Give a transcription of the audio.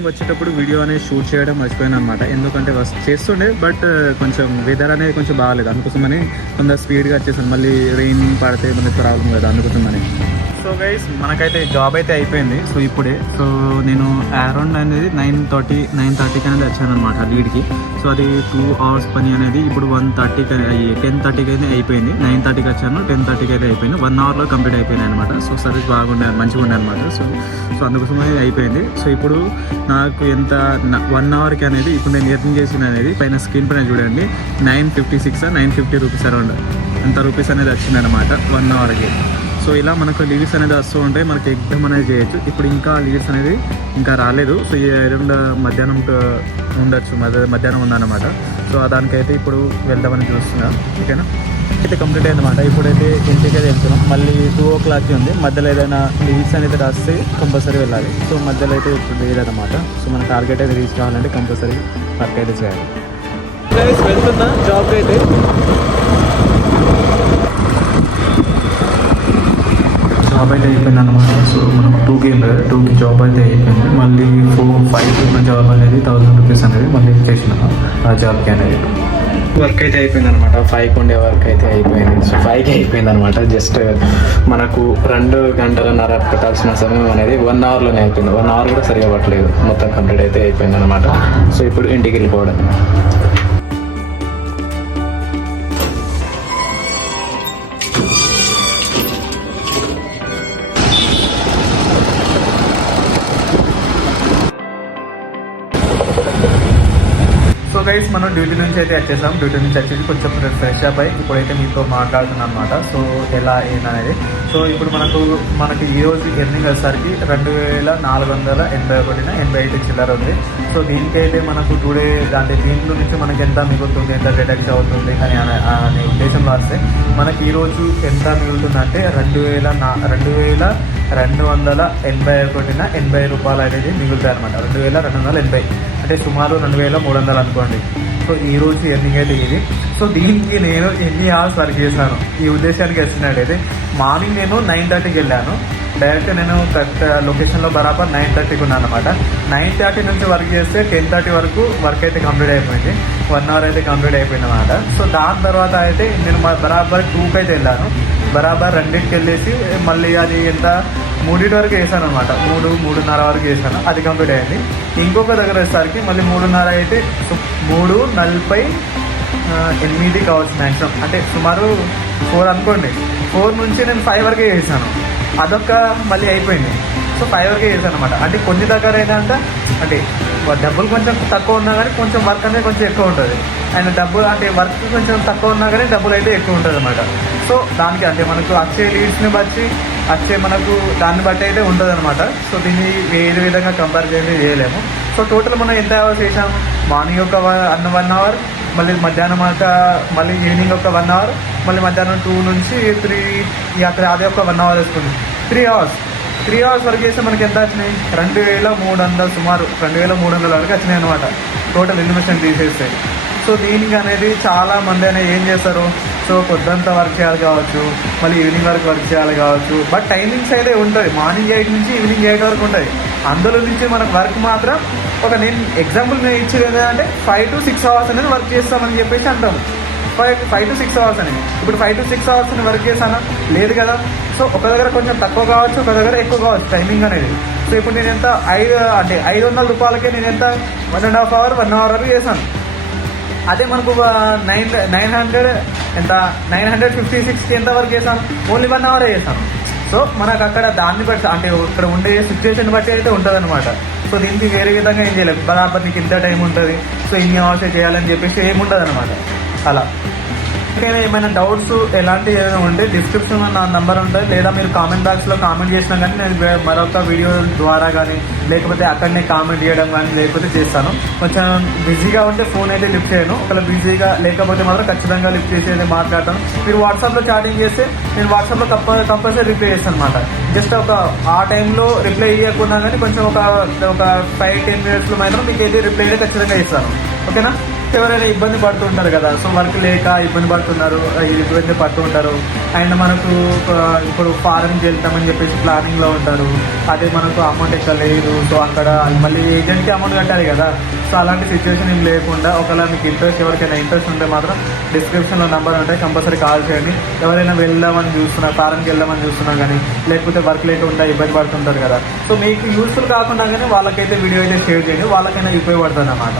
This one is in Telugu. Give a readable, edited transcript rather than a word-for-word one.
వచ్చేటప్పుడు వీడియో అనేది షూట్ చేయడం మర్చిపోయాను అనమాట. ఎందుకంటే చేస్తుండే బట్ కొంచెం వెదర్ అనేది కొంచెం బాగాలేదు, అందుకోసమని కొంత స్పీడ్గా వచ్చేసాను. మళ్ళీ రెయిన్ పడితే మనకి ప్రాబ్లం కదా, అందుకోసమని. సో గైస్ మనకైతే జాబ్ అయితే అయిపోయింది. సో ఇప్పుడే నేను అరౌండ్ అనేది 9:30 అనేది వచ్చాను అనమాట లీడ్కి. సో అది 2 hours పని అనేది ఇప్పుడు 1:30కి 10:30కి అయితే అయిపోయింది. 9:30కి వచ్చాను, 10:30కి అయితే అయిపోయింది. 1 hourలో కంప్లీట్ అయిపోయింది అనమాట. సో సర్వీస్ బాగుండే, మంచిగా ఉండే అనమాట. సో అందుకోసమే అయిపోయింది. సో ఇప్పుడు నాకు ఎంత 1 hourకి అనేది ఇప్పుడు నేను ఎర్నింగ్ చేసిన అనేది పైన స్క్రీన్ పైన చూడండి 956 950 రూపీస్ అరౌండ్ అంత రూపీస్ అనేది వచ్చింది అనమాట 1 hourకి. సో ఇలా మనకు లీడ్స్ అనేది వస్తూ ఉంటాయి, మనకి ఎగ్జామ్ అనేది చేయొచ్చు. ఇప్పుడు ఇంకా లీడ్స్ అనేది ఇంకా రాలేదు. సో ఈ అరౌండ్ మధ్యాహ్నం ఉండొచ్చు, మధ్యాహ్నం ఉందన్నమాట. సో దానికైతే ఇప్పుడు వెళ్దామని చూస్తున్నాం. ఓకేనా, అయితే కంప్లీట్ అయిందన్నమాట. ఇప్పుడైతే ఇంటికి అయితే వెళ్తున్నాం. మళ్ళీ 2 o'clockకి ఉంది. మధ్యలో ఏదైనా లీడ్స్ అనేది రాస్తే కంపల్సరీ వెళ్ళాలి. సో మధ్యలో అయితే ఇప్పుడు లేదన్నమాట. సో మన టార్గెట్ అయితే రీచ్ కావాలంటే కంపల్సరీ వర్క్ అయితే చేయాలి. వెళ్తున్నా జాబ్కి అయితే. జాబ్ అయితే అయిపోయింది అనమాట. సో మనకు 2కి జాబ్ అయితే అయిపోయింది. మళ్ళీ 5 ఉన్న జాబ్ అనేది 1000 రూపీస్ అనేది మళ్ళీ చేసిన ఆ జాబ్కి అనేది వర్క్ అయితే అయిపోయింది అనమాట. 5కి ఉండే వర్క్ అయితే అయిపోయింది. సో 5కి అయిపోయింది అనమాట. జస్ట్ మనకు 2 గంటలన్నర పెట్టాల్సిన సమయం అనేది 1 hourలోనే అయిపోయింది. 1 hour కూడా సరిగా పట్టలేదు, మొత్తం కంప్లీట్ అయితే అయిపోయింది అనమాట. సో ఇప్పుడు ఇంటికి వెళ్ళిపోవడం. సో గైస్ మనం డ్యూటీ నుంచి అయితే వచ్చేసాం. డ్యూటీ నుంచి వచ్చేసి కొంచెం ఫ్రెష్ అప్ అయ్యి ఇప్పుడైతే మీతో మాట్లాడుతున్నాను అనమాట. సో ఎలా ఏంటనేది. సో ఇప్పుడు మనకి ఈరోజు ఎర్నింగ్ వచ్చేసరికి 2481 చిల్లర ఉంది. సో దీనికైతే మనకు టుడే అంటే దీంట్లో నుంచి మనకి ఎంత మిగులుతుంది, ఎంత డిడక్ట్ అవుతుంది అనే ఉద్దేశంలో వస్తే మనకి ఈరోజు ఎంత మిగులుతుందంటే 2281 రూపాయలు అనేది మిగులుతాయి అనమాట. 2280 అంటే సుమారు 2300 అనుకోండి. సో ఈ రోజు ఎర్నింగ్ అయితే ఇది. సో దీనికి నేను ఎన్ని అవర్స్ వర్క్ చేశాను ఈ ఉద్దేశానికి వచ్చినట్టయితే మార్నింగ్ నేను 9:30కి వెళ్ళాను. డైరెక్ట్ నేను కరెక్ట్ లొకేషన్లో బరాబర్ 9:30కి ఉన్నాను అనమాట. 9:30 నుంచి వర్క్ చేస్తే 10:30 వరకు వర్క్ అయితే కంప్లీట్ అయిపోయింది. 1 hour అయితే కంప్లీట్ అయిపోయింది అనమాట. సో దాని తర్వాత అయితే నేను బరాబర్ 2కి అయితే వెళ్ళాను. బరాబర్ 2కి వెళ్ళేసి మళ్ళీ అది ఎంత 3 వరకు వేసాను అనమాట. 3:30 వరకు వేసాను, అది కంప్లీట్ అయింది. ఇంకొక దగ్గర వచ్చేసరికి మళ్ళీ 3:30 అయితే 3:48 కావచ్చు మ్యాక్సిమం, అంటే సుమారు 4 అనుకోండి. 4 నుంచి నేను 5 వరకే చేశాను. అదొక మళ్ళీ అయిపోయింది. సో 5 వరకే చేశాను అనమాట. అంటే కొన్ని దగ్గర ఏంటంటే అంటే డబ్బులు కొంచెం తక్కువ ఉన్నా కానీ కొంచెం వర్క్ అనేది కొంచెం ఎక్కువ ఉంటుంది. అండ్ డబ్బులు అంటే వర్క్ కొంచెం తక్కువ ఉన్నా కానీ డబ్బులు అయితే ఎక్కువ ఉంటుంది అనమాట. సో దానికి అంటే మనకు వచ్చే లీడ్స్ని బట్టి మనకు దాన్ని బట్టి అయితే ఉంటుంది అనమాట. సో దీన్ని వేరే విధంగా కంపేర్ చేయలేము. సో టోటల్ మనం ఎంత అవర్స్ చేసాము, మార్నింగ్ ఒక 1 hour, మళ్ళీ మధ్యాహ్నం మళ్ళీ ఈవినింగ్ ఒక 1 hour, మళ్ళీ మధ్యాహ్నం 2 నుంచి 3 అక్కడ అదే ఒక 1 hour వేసుకుంది. 3 hours వరకు చేస్తే మనకి ఎంత వచ్చినాయి, 2300 సుమారు 2300 వరకు వచ్చినాయి అనమాట టోటల్ ఇన్వెస్ట్మెంట్ తీసేస్తే. సో దీనికి అనేది చాలా మంది అనేది ఏం చేస్తారు, సో పొద్దుంతా వర్క్ చేయాలి కావచ్చు, మళ్ళీ ఈవినింగ్ వరకు వర్క్ చేయాలి కావచ్చు. బట్ టైమింగ్స్ అయితే ఉంటుంది, మార్నింగ్ 8 నుంచి ఈవినింగ్ 8 వరకు ఉంటుంది. అందులో నుంచి మనకు వర్క్ మాత్రం నేను ఎగ్జాంపుల్ నేను ఇచ్చేది ఏంటంటే 5 to 6 hours అనేది వర్క్ చేస్తామని చెప్పేసి అంటాం. 5 to 6 hours అని. ఇప్పుడు 5 to 6 hours అని వర్క్ చేశానా, లేదు కదా. సో ఒక దగ్గర కొంచెం తక్కువ కావచ్చు, ఒక దగ్గర ఎక్కువ కావచ్చు టైమింగ్ అనేది. సో ఇప్పుడు నేను ఎంత 500 రూపాయలకే నేను ఎంత 1.5 hour 1 hour వరకు చేశాను. అదే మనకు 956కి ఎంత వర్క్ చేశాను, ఓన్లీ 1 hour చేశాను. సో మనకు అక్కడ దాన్ని బట్టి అంటే ఇక్కడ ఉండే సిచ్యువేషన్ బట్టి అయితే ఉంటుంది అనమాట. సో దీనికి వేరే విధంగా ఏం చేయలేదు, బరాబర్ నీకు ఇంత టైం ఉంటుంది, సో ఇన్ని అవర్సే చేయాలని చెప్పేసి ఏముండదు అనమాట. అలా ఇంకైనా ఏమైనా డౌట్స్ ఎలాంటివి ఏదైనా ఉంటే డిస్క్రిప్షన్లో నా నెంబర్ ఉంటుంది, లేదా మీరు కామెంట్ బాక్స్లో కామెంట్ చేసినా కానీ నేను మరొక వీడియో ద్వారా కానీ లేకపోతే అక్కడనే కామెంట్ చేయడం కానీ లేకపోతే చేస్తాను. కొంచెం బిజీగా ఉంటే ఫోన్ అయితే లిఫ్ట్ చేయను, ఒకవేళ బిజీగా లేకపోతే మాత్రం ఖచ్చితంగా లిఫ్ట్ చేసి అయితే మాట్లాడతాను. మీరు వాట్సాప్లో చాటింగ్ చేస్తే నేను వాట్సాప్లో కంపల్సరీ రిప్లై చేస్తాను అనమాట. జస్ట్ ఆ టైంలో రిప్లై ఇవ్వకుండా కానీ కొంచెం ఒక 5-10 minutesలో మాత్రం మీకు అయితే రిప్లై అయితే ఖచ్చితంగా ఇస్తాను. ఓకేనా. ఎవరైనా ఇబ్బంది పడుతుంటారు కదా, సో వర్క్ లేక ఇబ్బంది పడుతున్నారు, ఇబ్బంది పడుతూ ఉంటారు. అండ్ మనకు ఇప్పుడు ఫారెన్కి వెళ్తామని చెప్పేసి ప్లానింగ్లో ఉంటారు, అదే మనకు అమౌంట్ ఎక్కడ లేదు, సో అక్కడ మళ్ళీ ఏజెంట్కి అమౌంట్ కట్టాలి కదా. సో అలాంటి సిచ్యువేషన్ ఏం లేకుండా ఒకవేళ మీకు ఎవరికైనా ఇంట్రెస్ట్ ఉంటే మాత్రం డిస్క్రిప్షన్లో నెంబర్ ఉంటాయి, కంపల్సరీ కాల్ చేయండి. ఎవరైనా వెళ్దామని చూస్తున్నారు, ఫారెన్కి వెళ్దామని చూస్తున్నా కానీ, లేకపోతే వర్క్ లేకుండా ఇబ్బంది పడుతుంటారు కదా, సో మీకు యూస్ఫుల్ కాకుండా కానీ వాళ్ళకైతే వీడియో అయితే షేర్ చేయండి, వాళ్ళకైనా ఉపయోగపడుతుంది అన్నమాట.